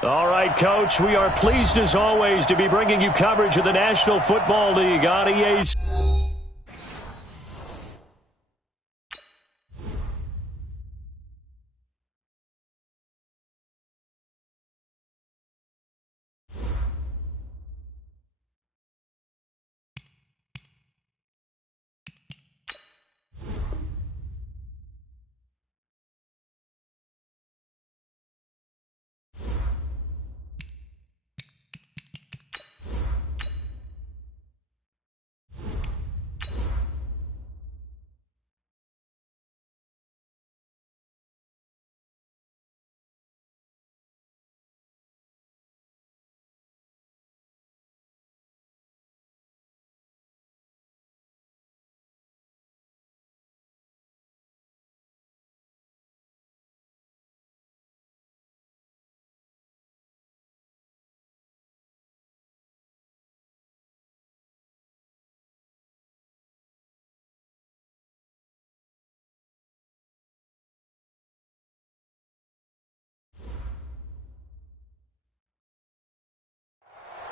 All right, Coach, we are pleased as always to be bringing you coverage of the National Football League on EA.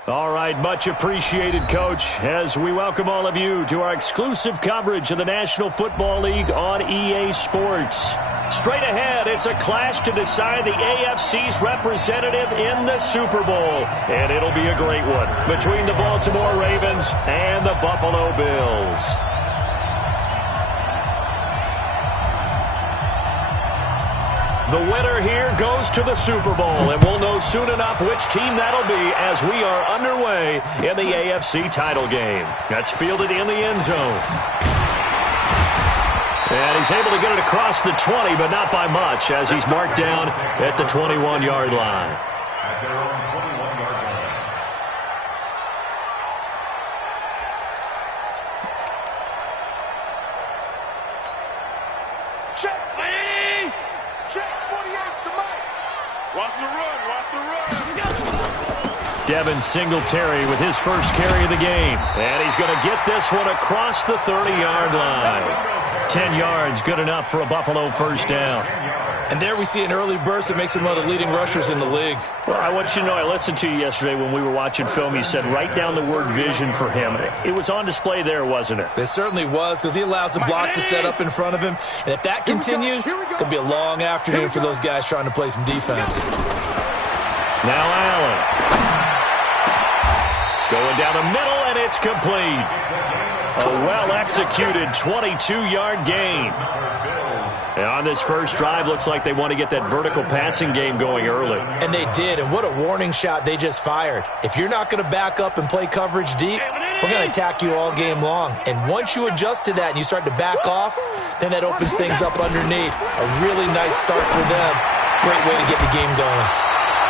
All right, much appreciated, Coach, as we welcome all of you to our exclusive coverage of the National Football League on EA Sports. Straight ahead, it's a clash to decide the AFC's representative in the Super Bowl, and it'll be a great one between the Baltimore Ravens and the Buffalo Bills. The winner here goes to the Super Bowl, and we'll know soon enough which team that'll be as we are underway in the AFC title game. That's fielded in the end zone. And he's able to get it across the 20, but not by much, as he's marked down at the 21-yard line. At their own 21-yard line. Check! Check! 48's the mic! Watch the run! Watch the run! Devin Singletary with his first carry of the game. And he's going to get this one across the 30-yard line. 10 yards, good enough for a Buffalo first down. And there we see an early burst that makes him one of the leading rushers in the league. Well, I want you to know, I listened to you yesterday when we were watching film. You said write down the word vision for him. It was on display there, wasn't it? It certainly was, because he allows the blocks to set up in front of him. And if that continues, it could be a long afternoon for those guys trying to play some defense. Now Allen. Going down the middle, and it's complete. A well-executed 22-yard gain. And on this first drive, looks like they want to get that vertical passing game going early. And they did, and what a warning shot they just fired. If you're not going to back up and play coverage deep, we're going to attack you all game long. And once you adjust to that and you start to back off, then that opens things up underneath. A really nice start for them. Great way to get the game going.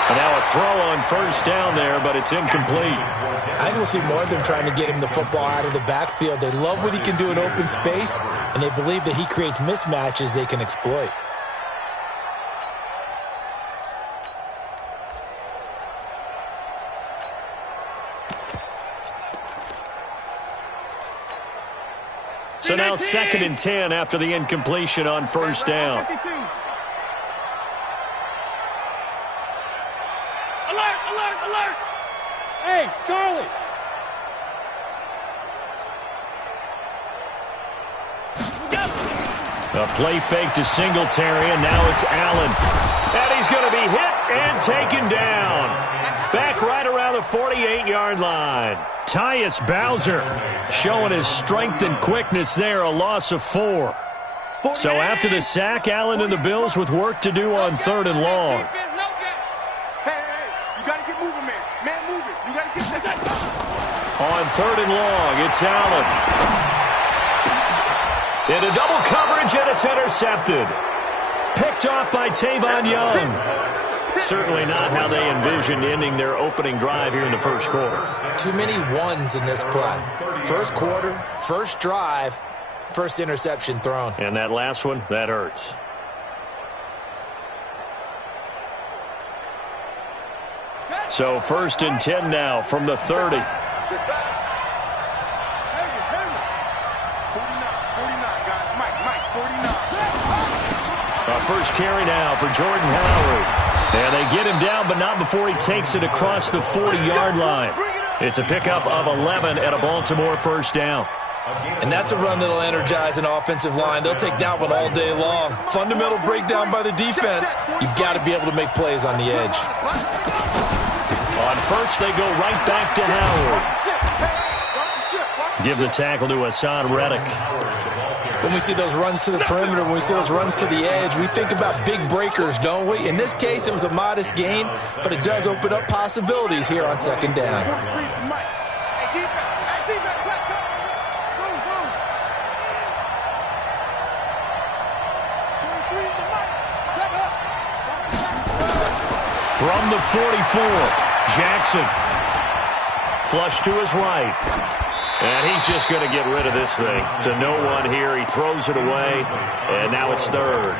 And now a throw on first down there, but it's incomplete. I think we'll see more of them trying to get him the football out of the backfield. They love what he can do in open space, and they believe that he creates mismatches they can exploit. So now 2nd and 10 after the incompletion on first down. Alert! Hey, Charlie! A play fake to Singletary, and now it's Allen. And he's going to be hit and taken down. Back right around the 48-yard line. Tyus Bowser showing his strength and quickness there, a loss of 4. So after the sack, Allen and the Bills with work to do on 3rd and long. On 3rd and long, it's Allen. Into double coverage, and it's intercepted. Picked off by Tavon Young. Certainly not how they envisioned ending their opening drive here in the first quarter. Too many ones in this play. First quarter, first drive, first interception thrown. And that last one, that hurts. So 1st and 10 now from the 30. First carry now for Jordan Howard. And they get him down, but not before he takes it across the 40-yard line. It's a pickup of 11 and a Baltimore first down. And that's a run that'll energize an offensive line. They'll take that one all day long. Fundamental breakdown by the defense. You've got to be able to make plays on the edge. On first, they go right back to Howard. Give the tackle to Hassan Reddick. When we see those runs to the perimeter, when we see those runs to the edge, we think about big breakers, don't we? In this case, it was a modest gain, but it does open up possibilities here on second down. From the 44, Jackson. Flush to his right. And he's just going to get rid of this thing. To no one here. He throws it away, and now it's third.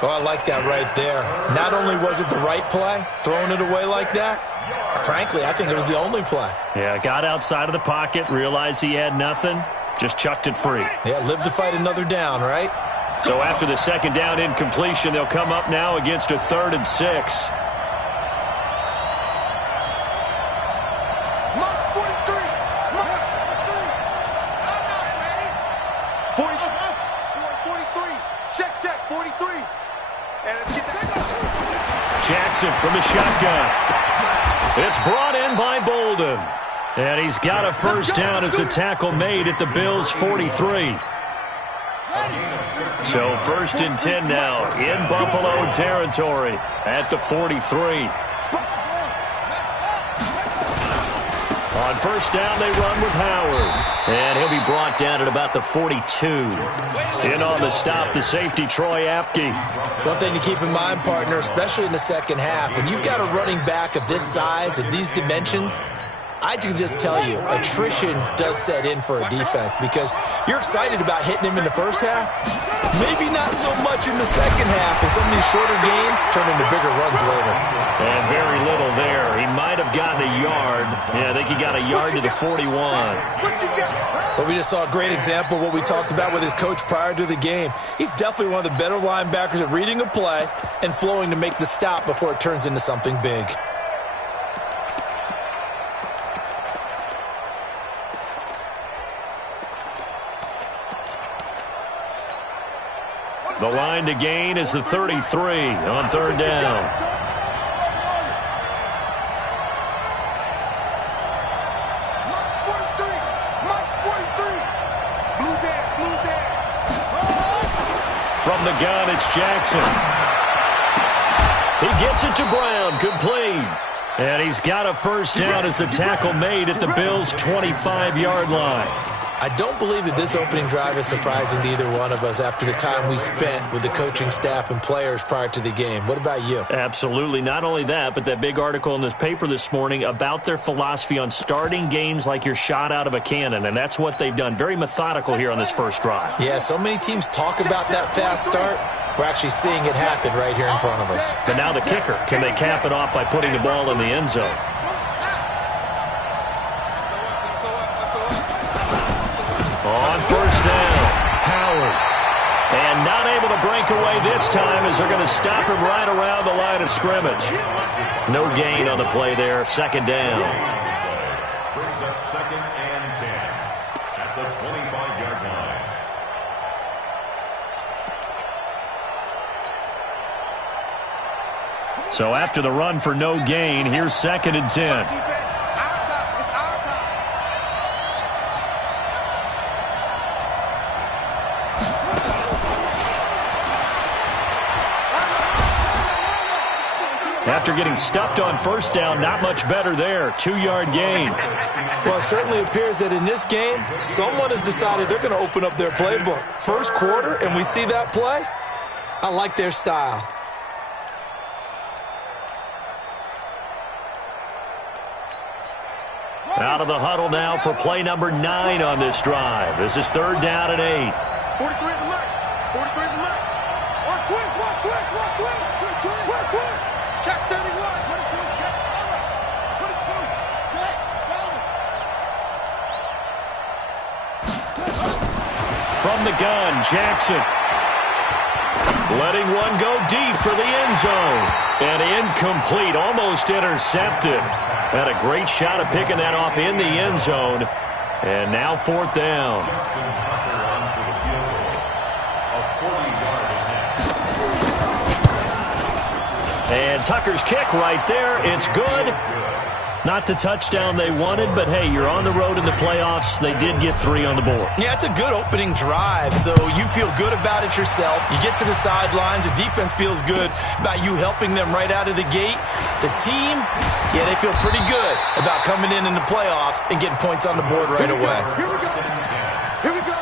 Oh, I like that right there. Not only was it the right play, throwing it away like that, frankly, I think it was the only play. Yeah, got outside of the pocket, realized he had nothing, just chucked it free. Yeah, live to fight another down, right? So after the second down incompletion, they'll come up now against a 3rd and 6. Jackson from the shotgun. It's brought in by Bolden. And he's got a first down as a tackle made at the Bills' 43. So 1st and 10 now in Buffalo territory at the 43. On first down, they run with Howard. And he'll be brought down at about the 42. In on the stop, the safety, Troy Apke. One thing to keep in mind, partner, especially in the second half, when you've got a running back of this size, of these dimensions, I can just tell you, attrition does set in for a defense because you're excited about hitting him in the first half. Maybe not so much in the second half, and some of these shorter gains turn into bigger runs later. And very little there. He might have gotten a yard. Yeah, I think he got a yard to the 41. But we just saw a great example of what we talked about with his coach prior to the game. He's definitely one of the better linebackers at reading a play and flowing to make the stop before it turns into something big. The line to gain is the 33 on 3rd down. From the gun, it's Jackson. He gets it to Brown, complete. And he's got a first down as a tackle made at the Bills' 25-yard line. I don't believe that this opening drive is surprising to either one of us after the time we spent with the coaching staff and players prior to the game. What about you? Absolutely. Not only that, but that big article in this paper this morning about their philosophy on starting games like you're shot out of a cannon, and that's what they've done. Very methodical here on this first drive. Yeah, so many teams talk about that fast start. We're actually seeing it happen right here in front of us. But now the kicker. Can they cap it off by putting the ball in the end zone? On first down, Howard. And not able to break away this time as they're going to stop him right around the line of scrimmage. No gain on the play there, 2nd down. Brings up 2nd and 10 at the 25-yard line. So after the run for no gain, here's 2nd and 10. After getting stuffed on first down, not much better there. 2-yard gain. Well, it certainly appears that in this game, someone has decided they're going to open up their playbook. First quarter, and we see that play. I like their style. Out of the huddle now for play number 9 on this drive. This is 3rd down and 8. 43 at the mark. 43 at the mark. One twist. Check 31. 22. Check. All right. 22. Check. From the gun, Jackson. letting one go deep for the end zone. And incomplete, almost intercepted. Had a great shot of picking that off in the end zone. And now 4th down. And Tucker's kick right there. It's good. Not the touchdown they wanted, but hey, you're on the road in the playoffs. They did get 3 on the board. Yeah, it's a good opening drive, so you feel good about it yourself. You get to the sidelines. The defense feels good about you helping them right out of the gate. The team, yeah, they feel pretty good about coming in the playoffs and getting points on the board right away. Here we go. Here we go.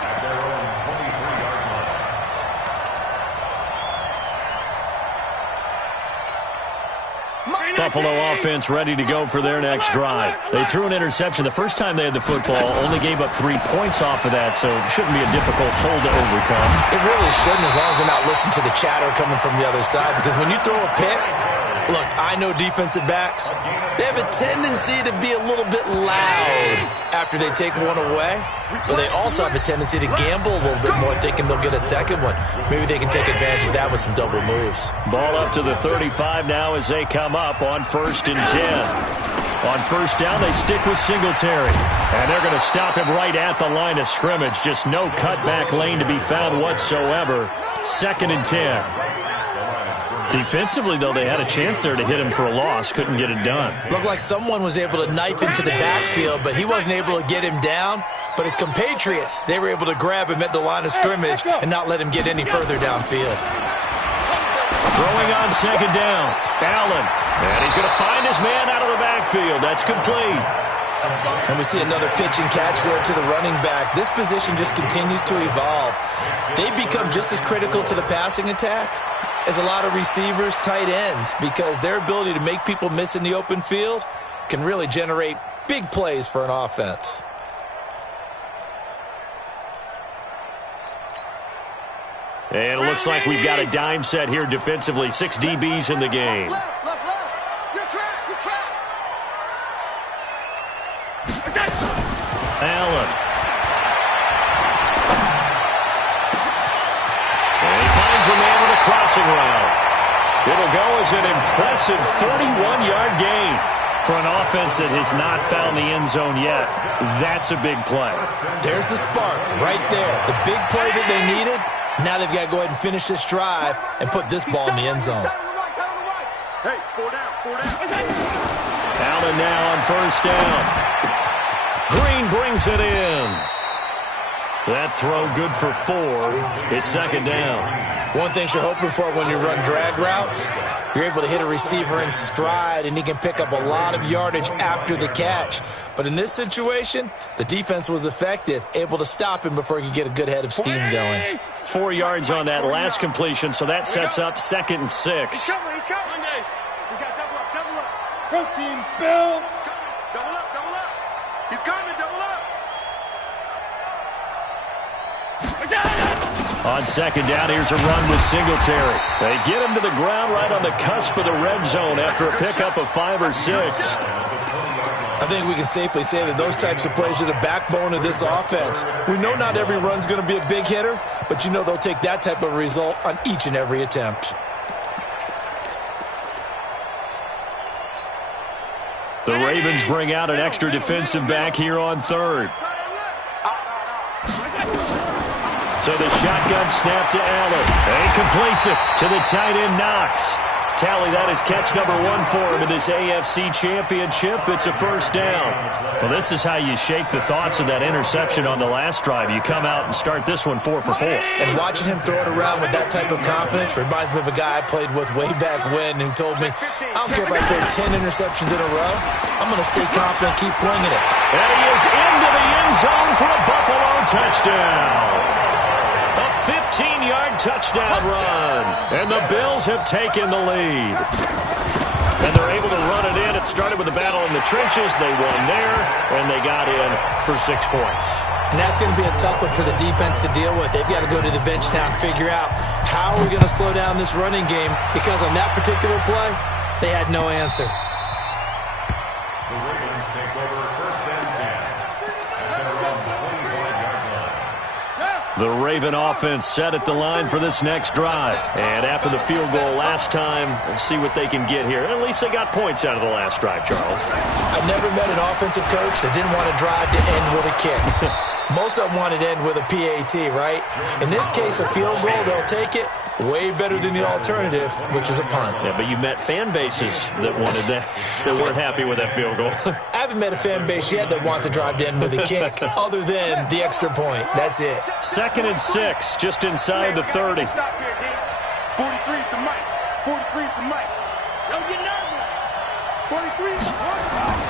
Buffalo offense ready to go for their next drive. They threw an interception the first time they had the football, only gave up 3 points off of that, so it shouldn't be a difficult hole to overcome. It really shouldn't, as long as they're not listening to the chatter coming from the other side, because when you throw a pick, look, I know defensive backs, they have a tendency to be a little bit loud after they take one away, but they also have a tendency to gamble a little bit more, thinking they'll get a second one. Maybe they can take advantage of that with some double moves. Ball up to the 35 now as they come up on 1st and 10. On 1st down, they stick with Singletary, and they're going to stop him right at the line of scrimmage. Just no cutback lane to be found whatsoever. 2nd and 10. Defensively, though, they had a chance there to hit him for a loss. Couldn't get it done. Looked like someone was able to knife into the backfield, but he wasn't able to get him down. But his compatriots, they were able to grab him at the line of scrimmage and not let him get any further downfield. Throwing on 2nd down. Allen. And he's going to find his man out of the backfield. That's complete. And we see another pitch and catch there to the running back. This position just continues to evolve. They become just as critical to the passing attack as a lot of receivers, tight ends, because their ability to make people miss in the open field can really generate big plays for an offense. And it looks like we've got a dime set here defensively. 6 DBs in the game. Left. Your track. Allen. And he finds a man with a crossing route. It'll go as an impressive 31-yard gain for an offense that has not found the end zone yet. That's a big play. There's the spark right there. The big play that they needed. Now they've got to go ahead and finish this drive and put this ball in the end zone. Hey, 4 down. Allen now on 1st down. Green brings it in. That throw good for 4. It's 2nd down. One thing you're hoping for when you run drag routes, you're able to hit a receiver in stride, and he can pick up a lot of yardage after the catch. But in this situation, the defense was effective, able to stop him before he could get a good head of steam going. 4 yards on that last completion, so that sets up 2nd and 6. He's coming. We got double up. Protein spill. Double up. He's coming, double up. On 2nd down, here's a run with Singletary. They get him to the ground right on the cusp of the red zone after a pickup of 5 or 6. I think we can safely say that those types of plays are the backbone of this offense. We know not every run's going to be a big hitter, but you know they'll take that type of result on each and every attempt. The Ravens bring out an extra defensive back here on 3rd. So the shotgun snap to Allen. And he completes it to the tight end Knox. Tally, that is catch number 1 for him in this AFC Championship. It's a 1st down. Well, this is how you shake the thoughts of that interception on the last drive. You come out and start this one 4 for 4. And watching him throw it around with that type of confidence reminds me of a guy I played with way back when who told me, I don't care if I throw 10 interceptions in a row. I'm going to stay confident, keep flinging it. And he is into the end zone for a Buffalo touchdown. A 15-yard touchdown run. And the Bills have taken the lead. And they're able to run it in. It started with a battle in the trenches. They won there, and they got in for 6 points. And that's going to be a tough one for the defense to deal with. They've got to go to the bench now and figure out how we're going to slow down this running game, because on that particular play, they had no answer. The Ravens take over 1st and 10. That's going to run the 25-yard line. The Raven offense set at the line for this next drive. And after the field goal last time, we'll see what they can get here. At least they got points out of the last drive, Charles. I've never met an offensive coach that didn't want to drive to end with a kick. Most of them wanted to end with a PAT, right? In this case, a field goal, they'll take it. Way better than the alternative, which is a punt. Yeah, but you met fan bases that wanted that weren't happy with that field goal. I haven't met a fan base yet that wants to drive to end with a kick, other than the extra point. That's it. 2nd and 6, just inside the 30. Stop here, D. 43's the mic. 43's the mic. Don't get nervous. 43's the mic.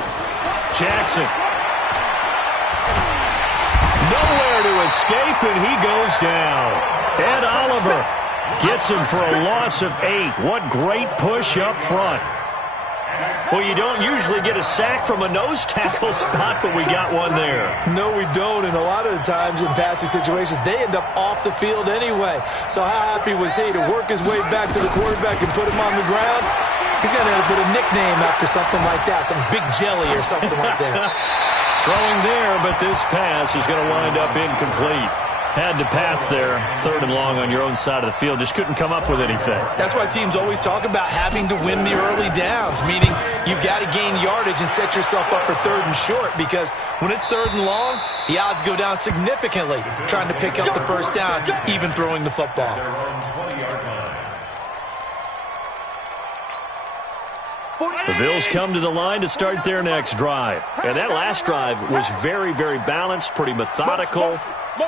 Jackson. Nowhere to escape, and he goes down. Ed Oliver gets him for a loss of 8. What great push up front. Well, you don't usually get a sack from a nose tackle spot, but we got one there. No, we don't, and a lot of the times in passing situations, they end up off the field anyway. So how happy was he to work his way back to the quarterback and put him on the ground? He's going to have to put a nickname after something like that, some Big Jelly or something like that. Throwing there, but this pass is going to wind up incomplete. Had to pass there, 3rd and long on your own side of the field. Just couldn't come up with anything. That's why teams always talk about having to win the early downs, meaning you've got to gain yardage and set yourself up for 3rd and short, because when it's 3rd and long, the odds go down significantly trying to pick up the first down, even throwing the football. The Bills come to the line to start their next drive. And that last drive was very, very balanced, pretty methodical.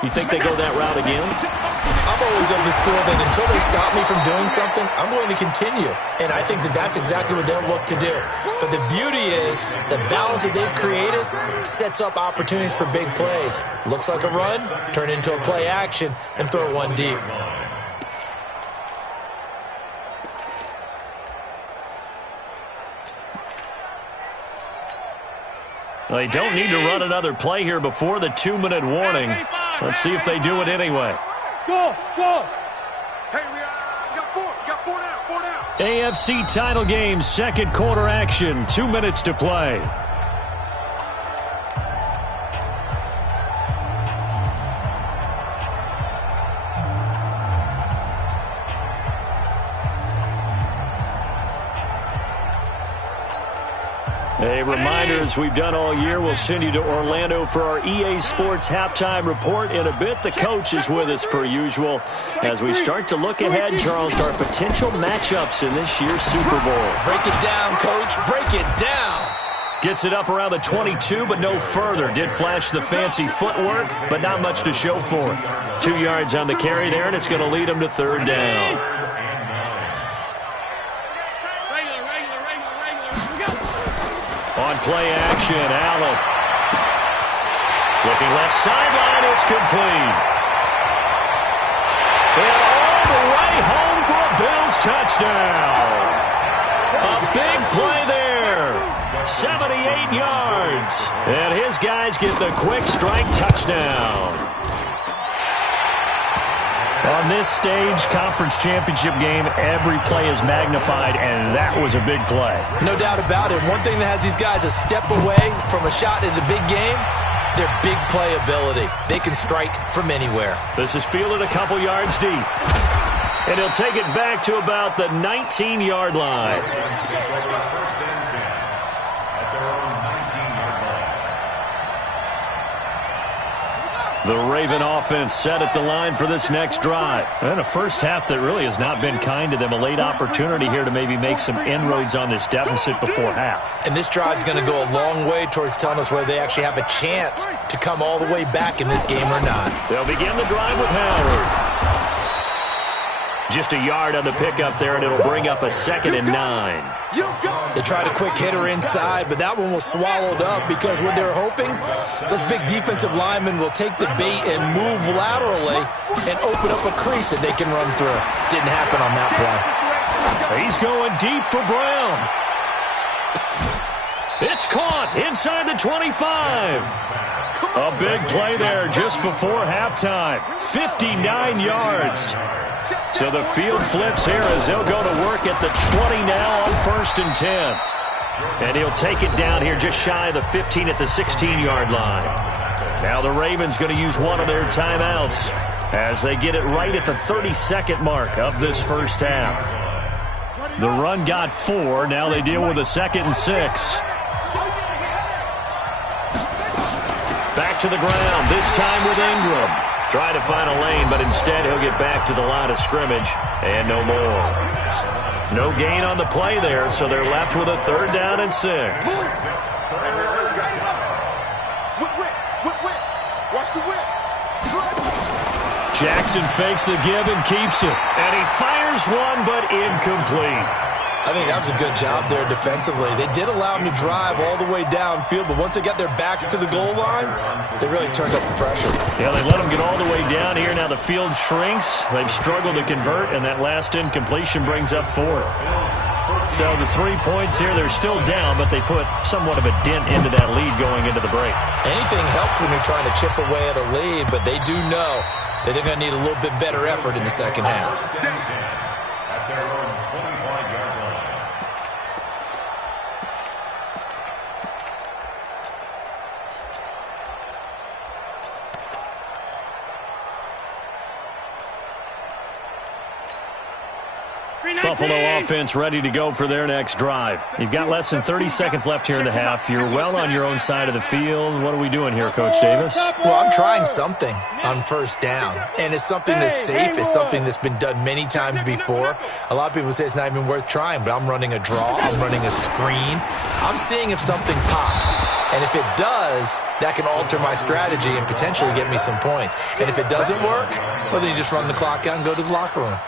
You think they go that route again? I'm always of the school that until they stop me from doing something, I'm going to continue. And I think that that's exactly what they'll look to do. But the beauty is the balance that they've created sets up opportunities for big plays. Looks like a run, turn into a play action, and throw one deep. They don't need to run another play here before the 2-minute warning. Let's see if they do it anyway. Go, go. Hey, we got four down. AFC title game, 2nd quarter action, 2 minutes to play. A reminder, as we've done all year, we'll send you to Orlando for our EA Sports halftime report in a bit. The coach is with us per usual as we start to look ahead, Charles, to our potential matchups in this year's Super Bowl. Break it down, Coach. Break it down. Gets it up around the 22, but no further. Did flash the fancy footwork, but not much to show for it. 2 yards on the carry there, and it's going to lead him to 3rd down. On play action, Allen. Looking left sideline, it's complete. And all the way home for a Bills touchdown. A big play there. 78 yards. And his guys get the quick strike touchdown. On this stage, conference championship game, every play is magnified, and that was a big play. No doubt about it. One thing that has these guys a step away from a shot at the big game, their big play ability. They can strike from anywhere. This is fielded a couple yards deep. And he'll take it back to about the 19-yard line. The Raven offense set at the line for this next drive. And a first half that really has not been kind to them. A late opportunity here to maybe make some inroads on this deficit before half. And this drive's going to go a long way towards telling us whether they actually have a chance to come all the way back in this game or not. They'll begin the drive with Howard. Just a yard on the pickup there, and it'll bring up a 2nd and 9. They tried a quick hitter inside, but that one was swallowed up because what they're hoping, those big defensive linemen will take the bait and move laterally and open up a crease that they can run through. Didn't happen on that play. He's going deep for Brown. It's caught inside the 25. A big play there just before halftime. 59 yards. So the field flips here as they'll go to work at the 20 now on 1st and 10. And he'll take it down here just shy of the 15 at the 16-yard line. Now the Ravens going to use one of their timeouts as they get it right at the 32nd mark of this first half. The run got 4. Now they deal with a 2nd and 6. Back to the ground, this time with Ingram. Try to find a lane, but instead he'll get back to the line of scrimmage, and no more. No gain on the play there, so they're left with a 3rd down and 6. Jackson fakes the give and keeps it. And he fires one, but incomplete. I think that was a good job there defensively. They did allow him to drive all the way downfield, but once they got their backs to the goal line, they really turned up the pressure. Yeah, they let him get all the way down here. Now the field shrinks. They've struggled to convert, and that last incompletion brings up 4th. So the 3 points here, they're still down, but they put somewhat of a dent into that lead going into the break. Anything helps when you're trying to chip away at a lead, but they do know that they're going to need a little bit better effort in the second half. At their own 25-yard line. Buffalo offense ready to go for their next drive. You've got less than 30 seconds left here in the half. You're well on your own side of the field. What are we doing here, Coach Davis? Well, I'm trying something on 1st down, and it's something that's safe. It's something that's been done many times before. A lot of people say it's not even worth trying, but I'm running a draw. I'm running a screen. I'm seeing if something pops. And if it does, that can alter my strategy and potentially get me some points. And if it doesn't work, well, then you just run the clock out and go to the locker room.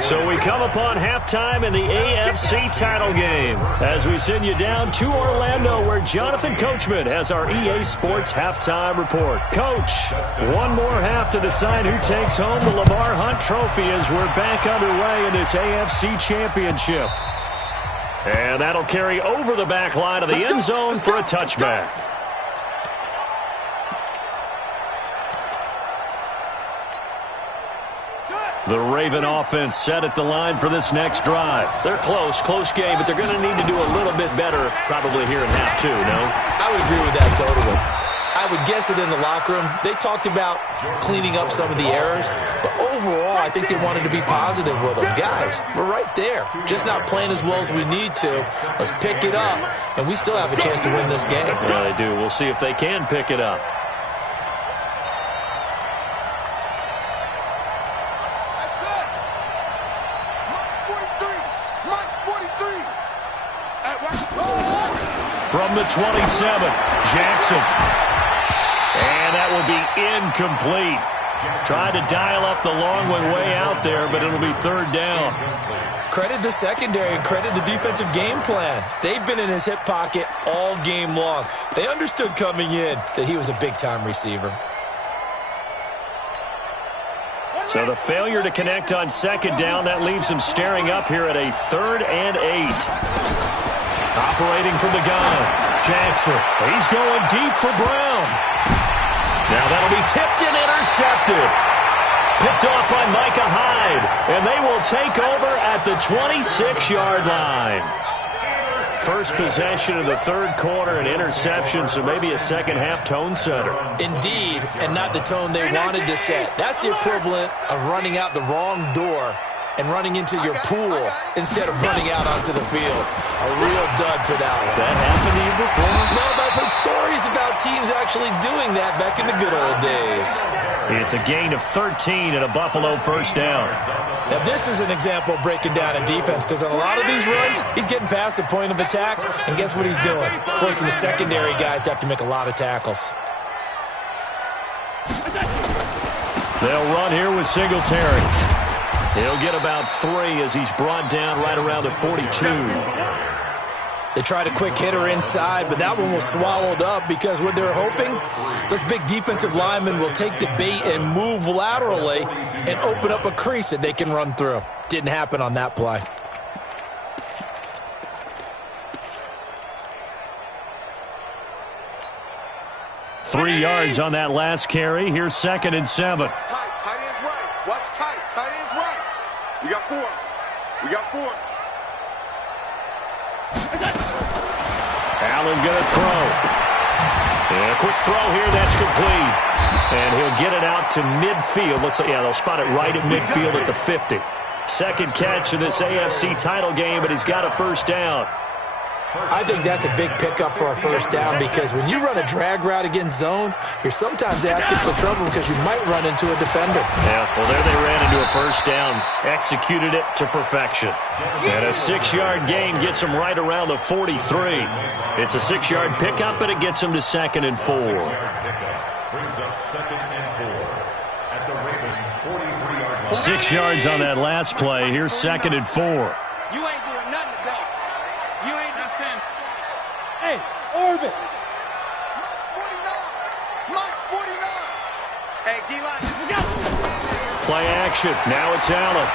So we come upon halftime in the AFC title game as we send you down to Orlando, where Jonathan Coachman has our EA Sports halftime report. Coach, one more half to decide who takes home the Lamar Hunt Trophy as we're back underway in this AFC Championship. And that'll carry over the back line of the end zone for a touchback. The Raven offense set at the line for this next drive. They're close game, but they're going to need to do a little bit better probably here in half 2, no? I would agree with that totally. I would guess it in the locker room. They talked about cleaning up some of the errors, but overall, I think they wanted to be positive with them. Guys, we're right there. Just not playing as well as we need to. Let's pick it up, and we still have a chance to win this game. Yeah, they do. We'll see if they can pick it up. From the 27, Jackson. And that will be incomplete. Tried to dial up the long one way out there, but it'll be 3rd down. Credit the secondary and credit the defensive game plan. They've been in his hip pocket all game long. They understood coming in that he was a big-time receiver. So the failure to connect on 2nd down, that leaves him staring up here at a 3rd and 8. Operating from the gun, Jackson. He's going deep for Brown. Now that'll be tipped and intercepted. Picked off by Micah Hyde. And they will take over at the 26-yard line. First possession of the 3rd quarter, an interception, so maybe a second-half tone setter. Indeed, and not the tone they wanted to set. That's the equivalent of running out the wrong door and running into your pool instead of running out onto the field. A real dud for that one. Has that happened to you before? No, but I've heard stories about teams actually doing that back in the good old days. It's a gain of 13 and a Buffalo 1st down. Now, this is an example of breaking down a defense, because on a lot of these runs, he's getting past the point of attack, and guess what he's doing? Forcing the secondary guys to have to make a lot of tackles. They'll run here with Singletary. He'll get about 3 as he's brought down right around the 42. They tried a quick hitter inside, but that one was swallowed up because what they're hoping, those big defensive linemen will take the bait and move laterally and open up a crease that they can run through. Didn't happen on that play. Three yards on that last carry. Here's 2nd and 7. Tight ends right. Watch tight. Tight ends right. We got 4. We got 4. Allen going to throw. And a quick throw here. That's complete. And he'll get it out to midfield. Looks like, yeah, they'll spot it right at midfield at the 50. Second catch of this AFC title game, but he's got a first down. I think that's a big pickup for a first down because when you run a drag route against zone, you're sometimes asking for trouble because you might run into a defender. Yeah, well, there they ran into a first down. Executed it to perfection. And a 6-yard gain gets him right around the 43. It's a 6-yard pickup, but it gets him to 2nd and 4. Brings up 2nd and 4 at the Ravens' 43-yard line. 6 yards on that last play. Here's 2nd and 4. You ain't doing nothing today. You ain't nothing. Hey, Orbit. Mike 49. Hey, D-line, let's go. Play action. Now it's Allen.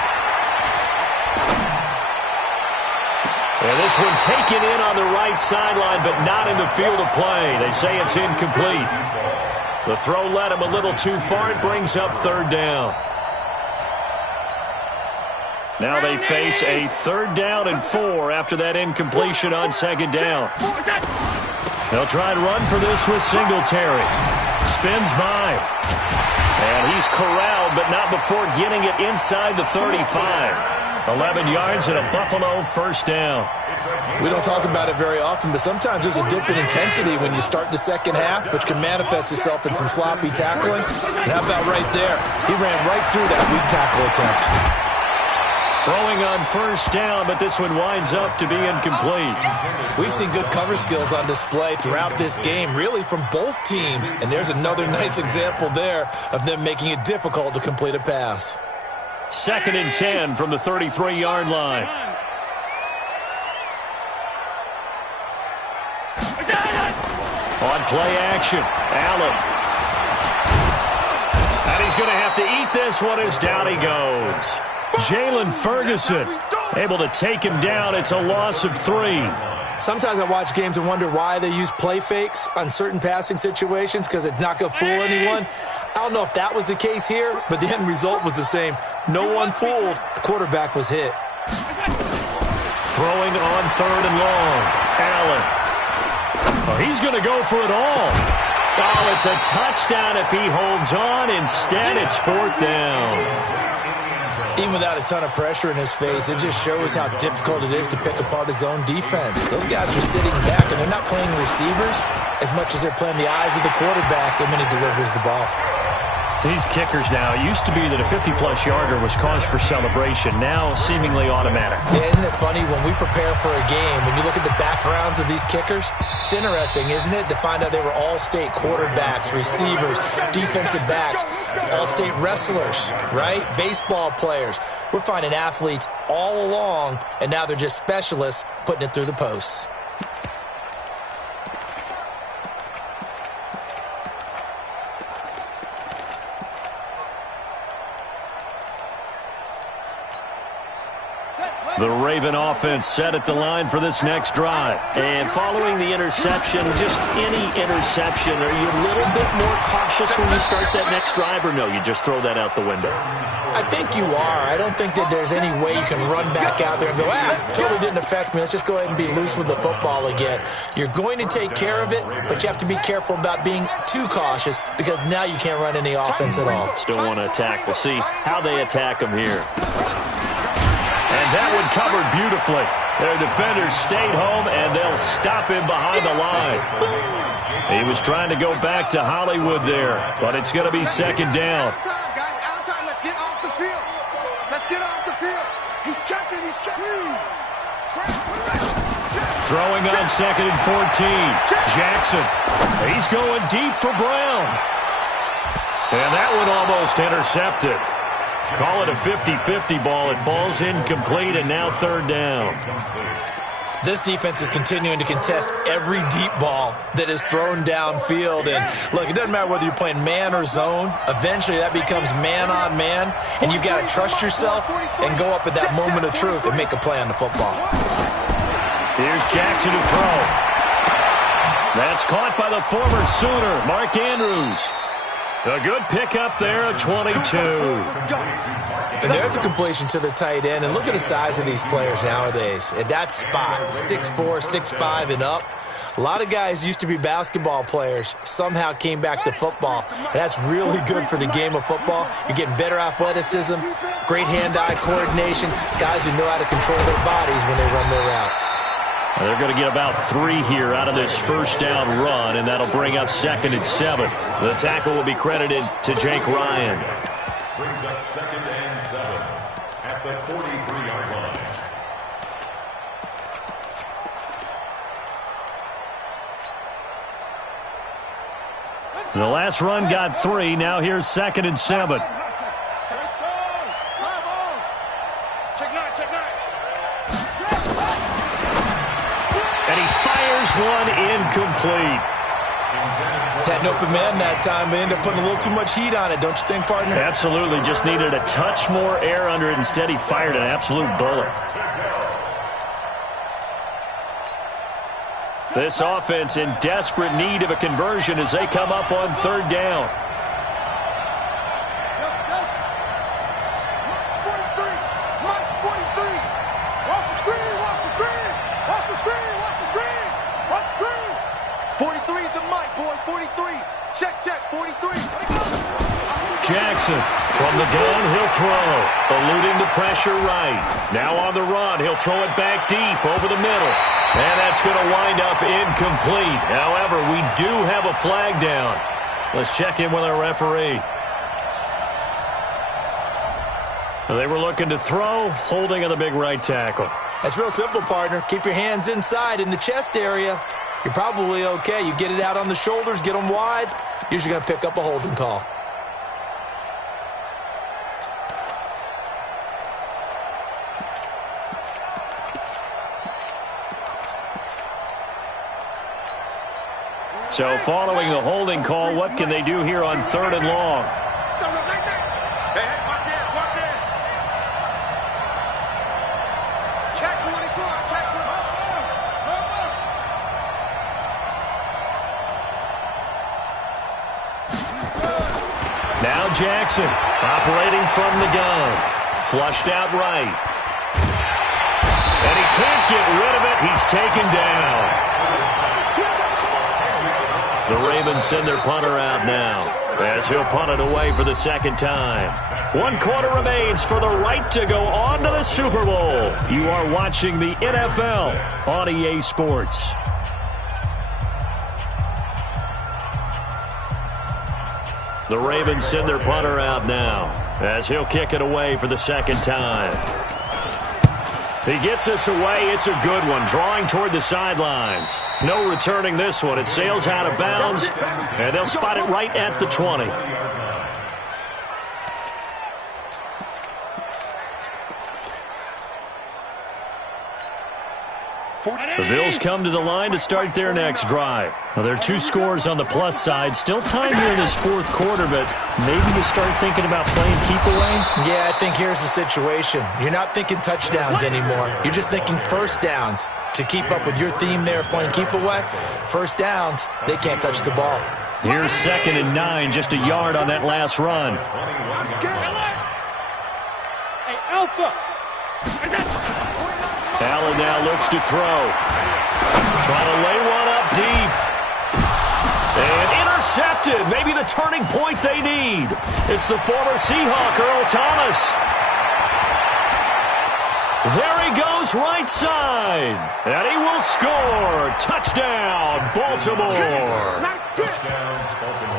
And this one taken in on the right sideline, but not in the field of play. They say it's incomplete. The throw led him a little too far. It brings up 3rd down. Now they face a 3rd down and 4 after that incompletion on 2nd down. They'll try and run for this with Singletary. Spins by. And he's corralled, but not before getting it inside the 35. 11 yards and a Buffalo first down. We don't talk about it very often, but sometimes there's a dip in intensity when you start the second half, which can manifest itself in some sloppy tackling. And how about right there? He ran right through that weak tackle attempt. Throwing on first down, but this one winds up to be incomplete. We've seen good cover skills on display throughout this game, really from both teams. And there's another nice example there of them making it difficult to complete a pass. 2nd and 10 from the 33-yard line. On play action, Allen. And he's going to have to eat this one as down he goes. Jalen Ferguson able to take him down. It's a loss of 3. Sometimes I watch games and wonder why they use play fakes on certain passing situations because it's not going to fool anyone. I don't know if that was the case here, but the end result was the same. No one fooled. The quarterback was hit. Throwing on 3rd and long. Allen. Oh, he's going to go for it all. Oh, it's a touchdown if he holds on. Instead, it's 4th down. Even without a ton of pressure in his face, it just shows how difficult it is to pick apart his own defense. Those guys are sitting back, and they're not playing receivers as much as they're playing the eyes of the quarterback when he delivers the ball. These kickers now, it used to be that a 50-plus yarder was cause for celebration. Now, seemingly automatic. Yeah, isn't it funny when we prepare for a game, when you look at the backgrounds of these kickers, it's interesting, isn't it, to find out they were all-state quarterbacks, receivers, defensive backs, all-state wrestlers, right? Baseball players. We're finding athletes all along, and now they're just specialists putting it through the posts. The Raven offense set at the line for this next drive. And following the interception, just any interception, are you a little bit more cautious when you start that next drive, or no, you just throw that out the window? I think you are. I don't think that there's any way you can run back out there and go, totally didn't affect me. Let's just go ahead and be loose with the football again. You're going to take care of it, but you have to be careful about being too cautious because now you can't run any offense at all. Still want to attack. We'll see how they attack them here. And that one covered beautifully. Their defenders stayed home, and they'll stop him behind the line. He was trying to go back to Hollywood there, but it's going to be 2nd down. Out of time, let's get off the field. Let's get off the field. He's checking, Throwing on 2nd and 14. Jackson. He's going deep for Brown. And that one almost intercepted. Call it a 50-50 ball. It falls incomplete, and now 3rd down. This defense is continuing to contest every deep ball that is thrown downfield. And, look, it doesn't matter whether you're playing man or zone. Eventually, that becomes man-on-man, and you've got to trust yourself and go up at that moment of truth and make a play on the football. Here's Jackson to throw. That's caught by the former Sooner, Mark Andrews. A good pickup there at 22. And there's a completion to the tight end. And look at the size of these players nowadays. At that spot, 6'4", 6'5", and up. A lot of guys used to be basketball players, somehow came back to football. And that's really good for the game of football. You're getting better athleticism, great hand-eye coordination, guys who know how to control their bodies when they run their routes. Well, they're going to get about 3 here out of this first down run, and that'll bring up 2nd and 7. The tackle will be credited to Jake Ryan. Brings up 2nd and 7 at the 43-yard line. The last run got 3. Now here's 2nd and 7. And he fires one incomplete. Had an open man that time, but ended up putting a little too much heat on it, don't you think, partner? Absolutely. Just needed a touch more air under it. Instead, he fired an absolute bullet. This offense in desperate need of a conversion as they come up on 3rd down. Jackson from the gun, he'll throw. Eluding the pressure right. Now on the run, he'll throw it back deep over the middle. And that's going to wind up incomplete. However, we do have a flag down. Let's check in with our referee. They were looking to throw, holding on the big right tackle. That's real simple, partner. Keep your hands inside in the chest area. You're probably okay. You get it out on the shoulders, get them wide. Usually going to pick up a holding call. So following the holding call, what can they do here on 3rd and long? Hey, watch it, watch it. Check what he's doing, check what Now Jackson operating from the gun. Flushed out right. And he can't get rid of it. He's taken down. The Ravens send their punter out now as he'll punt it away for the 2nd time. 1 quarter remains for the right to go on to the Super Bowl. You are watching the NFL on EA Sports. The Ravens send their punter out now as he'll kick it away for the 2nd time. He gets this away. It's a good one, drawing toward the sidelines. No returning this one. It sails out of bounds, and they'll spot it right at the 20. The Bills come to the line to start their next drive. Now, there are 2 scores on the plus side. Still time here in this 4th quarter, but maybe you start thinking about playing keep away? Yeah, I think here's the situation. You're not thinking touchdowns anymore. You're just thinking first downs. To keep up with your theme there of playing keep away, first downs, they can't touch the ball. Here's 2nd and 9, just a yard on that last run. Hey, Alpha! Allen now looks to throw. Trying to lay one up deep. And intercepted. Maybe the turning point they need. It's the former Seahawk, Earl Thomas. There he goes, right side. And he will score. Touchdown, Baltimore. Touchdown, Baltimore.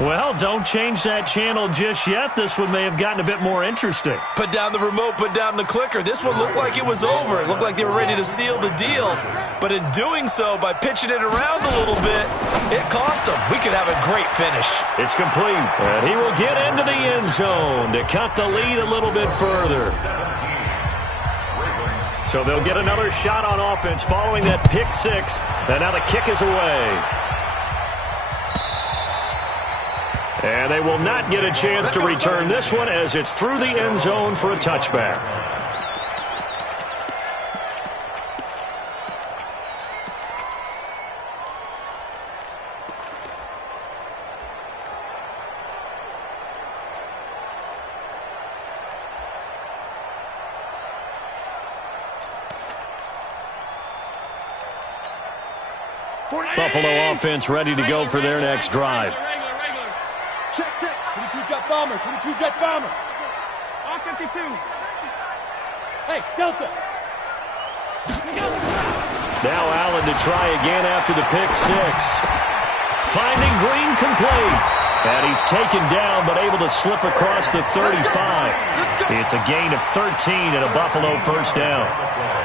Well, don't change that channel just yet. This one may have gotten a bit more interesting. Put down the remote, put down the clicker. This one looked like it was over. It looked like they were ready to seal the deal. But in doing so, by pitching it around a little bit, it cost them. We could have a great finish. It's complete. And he will get into the end zone to cut the lead a little bit further. So they'll get another shot on offense following that pick 6. And now the kick is away. And they will not get a chance to return this one as it's through the end zone for a touchback. Buffalo offense ready to go for their next drive. Check. 22 jet bomber. 22 jet bomber. On 52. Hey, Delta. Now Allen to try again after the pick six. Finding Green complete. And he's taken down but able to slip across the 35. It's a gain of 13 and a Buffalo first down.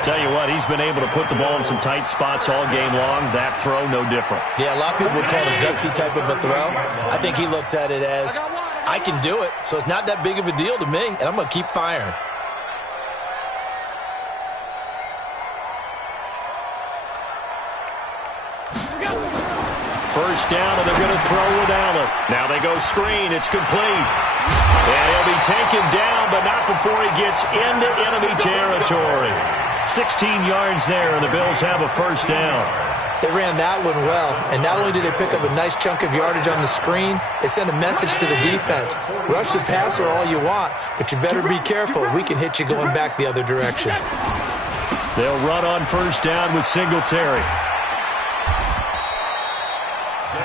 Tell you what, he's been able to put the ball in some tight spots all game long. That throw, no different. Yeah, a lot of people would call it a gutsy type of a throw. I think he looks at it as, I can do it, so it's not that big of a deal to me, and I'm going to keep firing. First down, and they're going to throw with Allen. Now they go screen. It's complete. And he'll be taken down, but not before he gets into enemy territory. 16 yards there, and the Bills have a first down. They ran that one well, and not only did they pick up a nice chunk of yardage on the screen, they sent a message to the defense. Rush the passer all you want, but you better be careful. We can hit you going back the other direction. They'll run on first down with Singletary.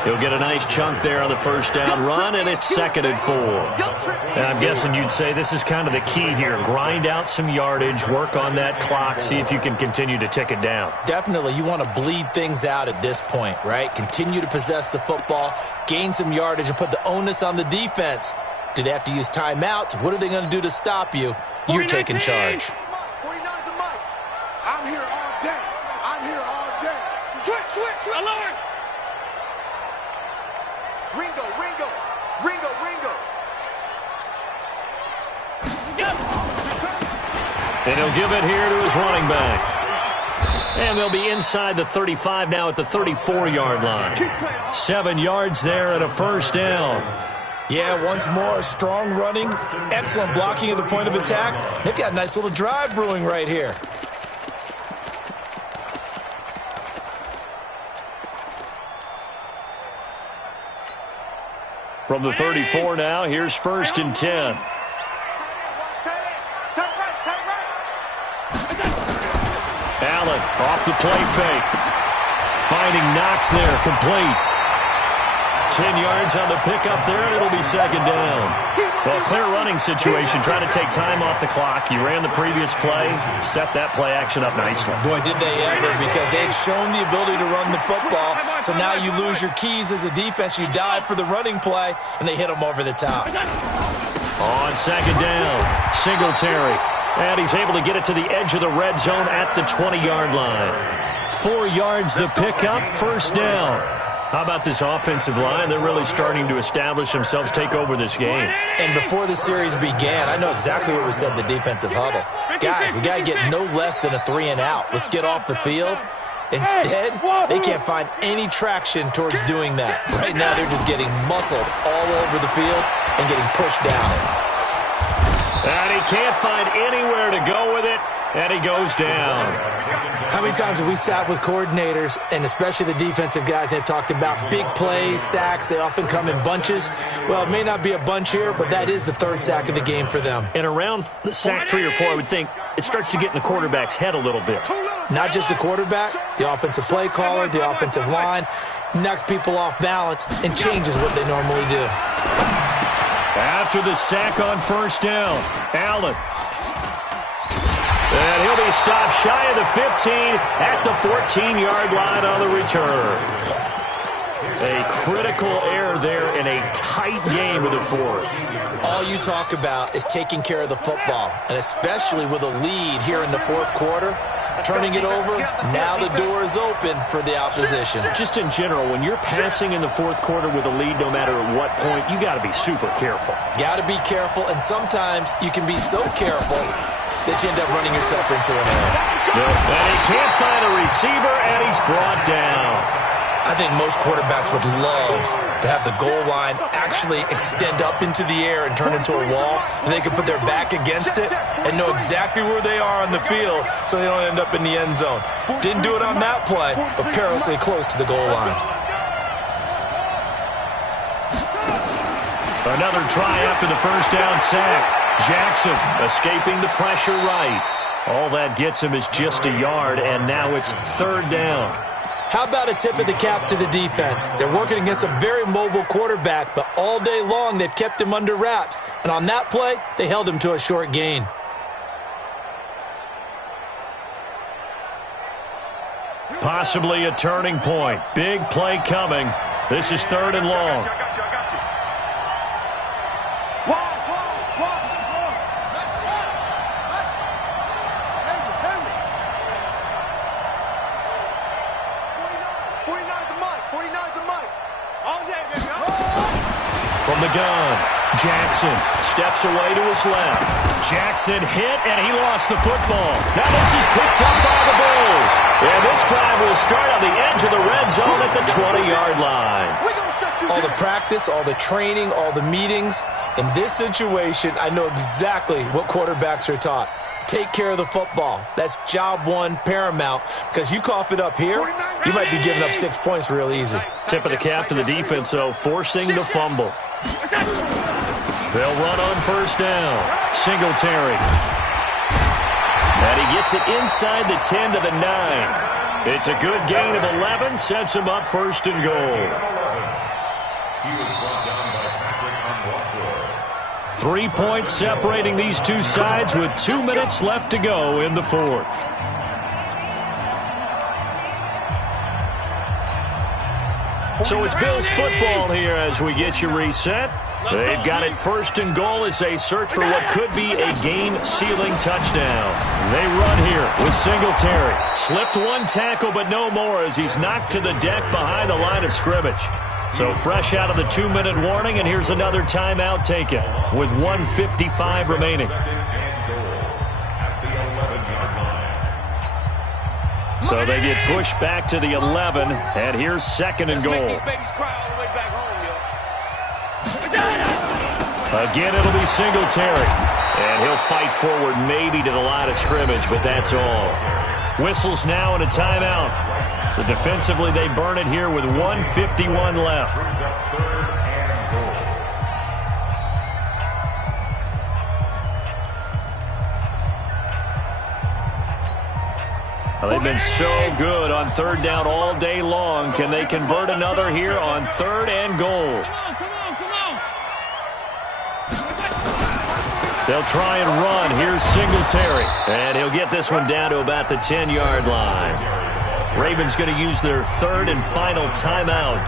He'll get a nice chunk there on the first down run, and it's 2nd and 4. And I'm guessing you'd say this is kind of the key here. Grind out some yardage, work on that clock, see if you can continue to tick it down. Definitely, you want to bleed things out at this point, right? Continue to possess the football, gain some yardage, and put the onus on the defense. Do they have to use timeouts? What are they going to do to stop you? You're taking charge. 49's the mic. I'm here all day. I'm here all day. Switch. Alert! Ringo. And he'll give it here to his running back. And they'll be inside the 35 now at the 34-yard line. 7 yards there and a first down. Yeah, once more, strong running, excellent blocking at the point of attack. They've got a nice little drive brewing right here. From the 34 now, here's 1st and 10. Allen off the play fake. Finding Knox there, complete. 10 yards on the pickup there, and it'll be 2nd down. Well, clear running situation, trying to take time off the clock. He ran the previous play, set that play action up nicely. Boy, did they ever, because they had shown the ability to run the football. So now you lose your keys as a defense. You dive for the running play, and they hit them over the top. On 2nd down, Singletary. And he's able to get it to the edge of the red zone at the 20-yard line. 4 yards the pickup, first down. How about this offensive line? They're really starting to establish themselves, take over this game. And before the series began, I know exactly what we said in the defensive huddle. Guys, we got to get no less than a 3-and-out. Let's get off the field. Instead, they can't find any traction towards doing that. Right now, they're just getting muscled all over the field and getting pushed down. And he can't find anywhere to go with it, and he goes down. How many times have we sat with coordinators, and especially the defensive guys, they've talked about big plays, sacks. They often come in bunches. Well, it may not be a bunch here, but that is the 3rd sack of the game for them. And around sack 3 or 4, I would think it starts to get in the quarterback's head a little bit. Not just the quarterback, the offensive play caller, the offensive line, knocks people off balance and changes what they normally do. After the sack on first down, Allen. And he'll be stopped shy of the 15 at the 14-yard line on the return. A critical error there in a tight game of the 4th. All you talk about is taking care of the football, and especially with a lead here in the 4th quarter. Turning it over, now the door is open for the opposition. Just in general, when you're passing in the 4th quarter with a lead, no matter at what point, you got to be super careful. Got to be careful, and sometimes you can be so careful that you end up running yourself into an error. And he can't find a receiver, and he's brought down. I think most quarterbacks would love to have the goal line actually extend up into the air and turn into a wall. And they can put their back against it and know exactly where they are on the field so they don't end up in the end zone. Didn't do it on that play, but perilously close to the goal line. Another try after the first down sack. Jackson escaping the pressure right. All that gets him is just a yard, and now it's 3rd down. How about a tip of the cap to the defense? They're working against a very mobile quarterback, but all day long they've kept him under wraps. And on that play, they held him to a short gain. Possibly a turning point. Big play coming. This is 3rd and long. From the gun, Jackson steps away to his left. Jackson hit, and he lost the football. Now this is picked up by the Bulls. And this drive will start on the edge of the red zone at the 20-yard line. All the practice, all the training, all the meetings. In this situation, I know exactly what quarterbacks are taught. Take care of the football. That's job one, paramount, because you cough it up here, you might be giving up 6 points real easy. Tip of the cap to the defense, though, forcing the fumble. They'll run on 1st down. Singletary. And he gets it inside the 10 to the 9. It's a good gain of 11, sets him up 1st and goal. He was brought down by Patrick on 3 points separating these two sides with 2 minutes left to go in the 4th. So it's Bills football here as we get you reset. They've got it 1st and goal as they search for what could be a game-sealing touchdown. They run here with Singletary. Slipped one tackle, but no more as he's knocked to the deck behind the line of scrimmage. So fresh out of the 2-minute warning, and here's another timeout taken with 1:55 remaining. So they get pushed back to the 11, and here's 2nd and goal. Again, it'll be Singletary. And he'll fight forward maybe to the line of scrimmage, but that's all. Whistles now and a timeout. So defensively, they burn it here with 1:51 left. Well, they've been so good on 3rd down all day long. Can they convert another here on 3rd and goal? They'll try and run. Here's Singletary. And he'll get this one down to about the 10-yard line. Ravens going to use their 3rd and final timeout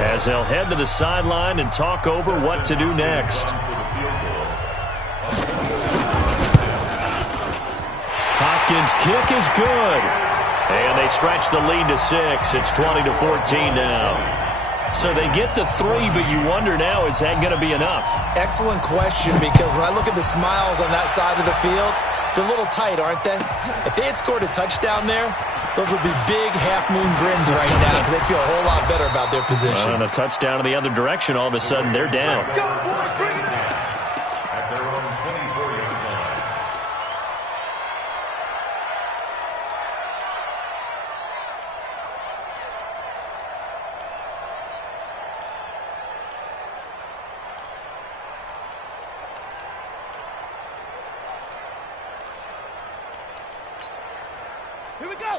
as they'll head to the sideline and talk over what to do next. Hopkins' kick is good. And they stretch the lead to 6. It's 20-14 now. So they get the 3, but you wonder now, is that going to be enough? Excellent question, because when I look at the smiles on that side of the field, they're a little tight, aren't they? If they had scored a touchdown there, those would be big half-moon grins right now because they feel a whole lot better about their position. And a touchdown in the other direction, all of a sudden they're down. At their own 24-yard line.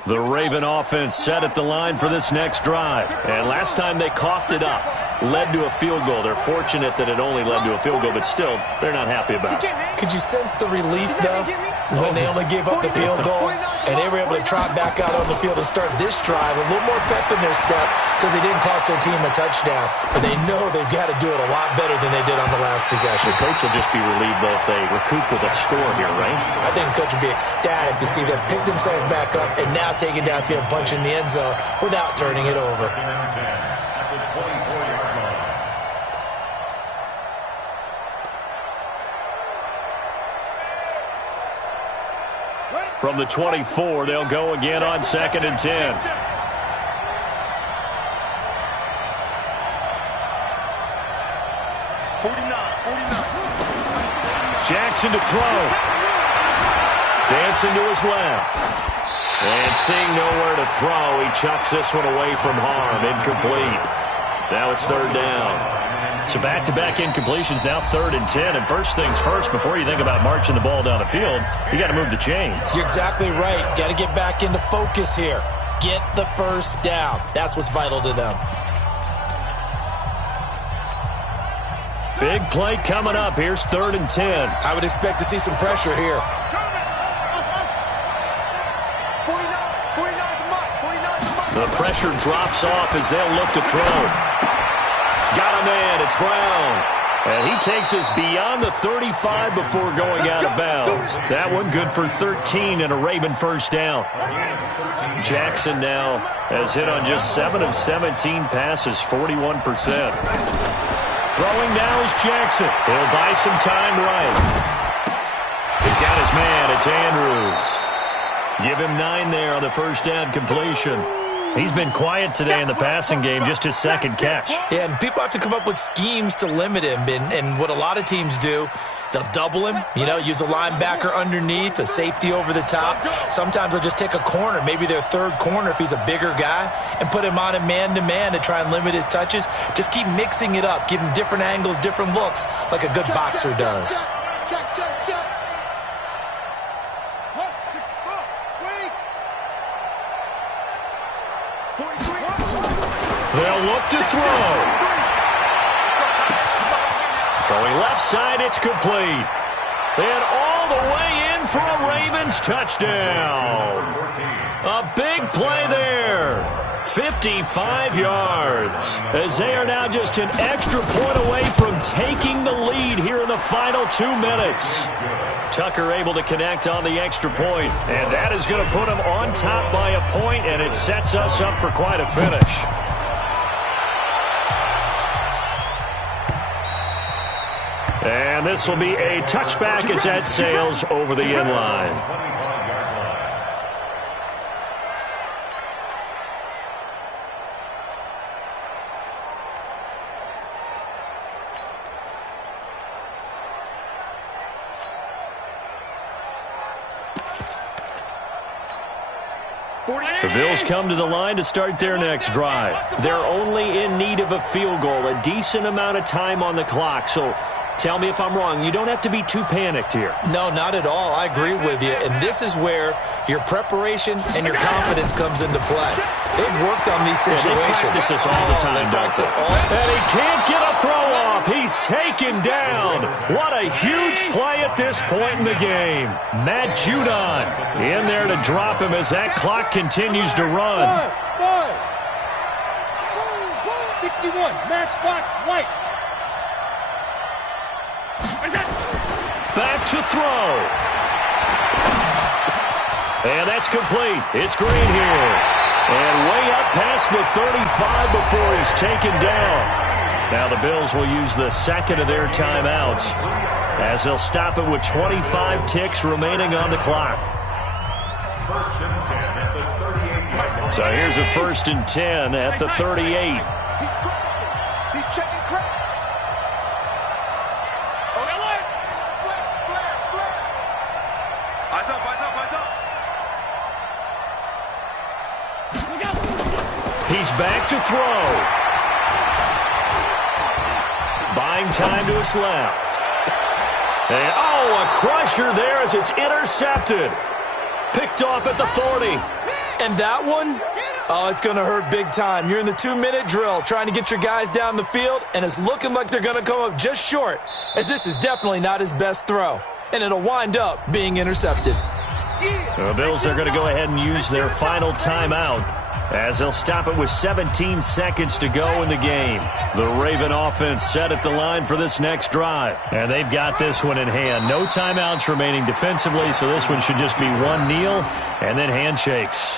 The Raven offense set at the line for this next drive. And last time they coughed it up, led to a field goal. They're fortunate that it only led to a field goal, but still, they're not happy about it. Could you sense the relief, though, when they only gave up the field goal and they were able to trot back out on the field and start this drive a little more pep in their step because they didn't cost their team a touchdown. But they know they've got to do it a lot better than they did on the last possession. The coach will just be relieved, though, if they recoup with a score here, right? I think the coach will be ecstatic to see them pick themselves back up and now take it downfield, punch in the end zone without turning it over. At the 24-yard line. From the 24, they'll go again on 2nd and 10. Jackson to throw. Dancing to his left. And seeing nowhere to throw, he chucks this one away from harm. Incomplete. Now it's 3rd down. So back-to-back incompletions, now 3rd and 10. And first things first, before you think about marching the ball down the field, you got to move the chains. You're exactly right. Got to get back into focus here. Get the first down. That's what's vital to them. Big play coming up. Here's 3rd and 10. I would expect to see some pressure here. The pressure drops off as they'll look to throw. Got a man. It's Brown. And he takes us beyond the 35 before going out of bounds. That one good for 13 and a Raven first down. Jackson now has hit on just 7 of 17 passes, 41%. Throwing now is Jackson. He'll buy some time right. He's got his man. It's Andrews. Give him 9 there on the first down completion. He's been quiet today in the passing game, just his 2nd catch. Yeah, and people have to come up with schemes to limit him. And what a lot of teams do, they'll double him, use a linebacker underneath, a safety over the top. Sometimes they'll just take a corner, maybe their 3rd corner if he's a bigger guy, and put him on a man-to-man to try and limit his touches. Just keep mixing it up, give him different angles, different looks, like a good boxer does. Check. They'll look to throw. Throwing left side, it's complete. And all the way in for a Ravens touchdown. A big play there. 55 yards. As they are now just an extra point away from taking the lead here in the final 2 minutes. Tucker able to connect on the extra point. And that is going to put him on top by a point, and it sets us up for quite a finish. And this will be a touchback as that sails over the end line. The Bills come to the line to start their next drive. They're only in need of a field goal, a decent amount of time on the clock. So tell me if I'm wrong. You don't have to be too panicked here. No, not at all. I agree with you. And this is where your preparation and your confidence comes into play. They've worked on these situations. They practice this all the time, don't they? And he can't get a throw off. He's taken down. What a huge play at this point in the game. Matt Judon in there to drop him as that clock continues to run. 61, matchbox white. Back to throw. And that's complete. It's Green here. And way up past the 35 before he's taken down. Now the Bills will use the 2nd of their timeouts as they'll stop it with 25 ticks remaining on the clock. So here's a 1st and 10 at the 38. He's checking crack. He's back to throw. Buying time to his left. And, a crusher there as it's intercepted. Picked off at the 40. And that one, it's going to hurt big time. You're in the 2-minute drill trying to get your guys down the field, and it's looking like they're going to come up just short, as this is definitely not his best throw. And it'll wind up being intercepted. The Bills are going to go ahead and use their final timeout as they'll stop it with 17 seconds to go in the game. The Raven offense set at the line for this next drive. And they've got this one in hand. No timeouts remaining defensively, so this one should just be one kneel and then handshakes.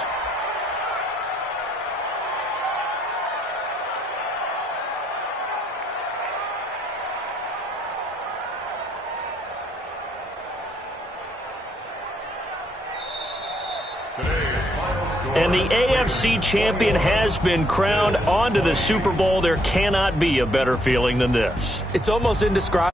And the AFC champion has been crowned onto the Super Bowl. There cannot be a better feeling than this. It's almost indescribable.